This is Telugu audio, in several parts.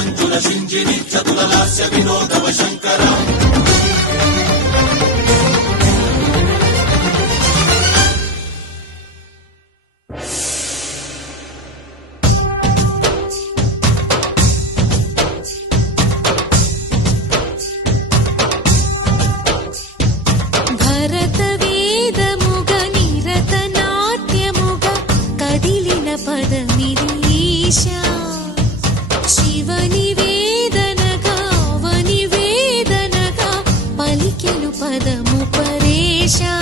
మంజుల సింజిని చతుల లాస్య వినోదవ శంకర పదము పరేశా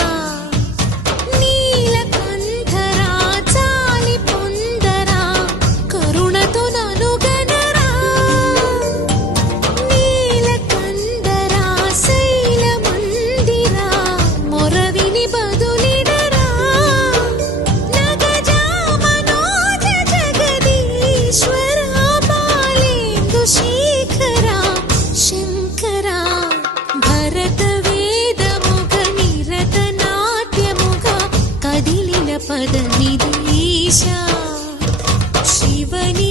నీలకంఠరా చాలి పొందరా కరుణతో ననుగనరా నీలకంఠరా శైల మందిరా మొరవిని బదులిడరా నగజా మనోజ జగదీశ్వర బాలేందు శేఖరా శంకరా భరత పదనిధీశా శివని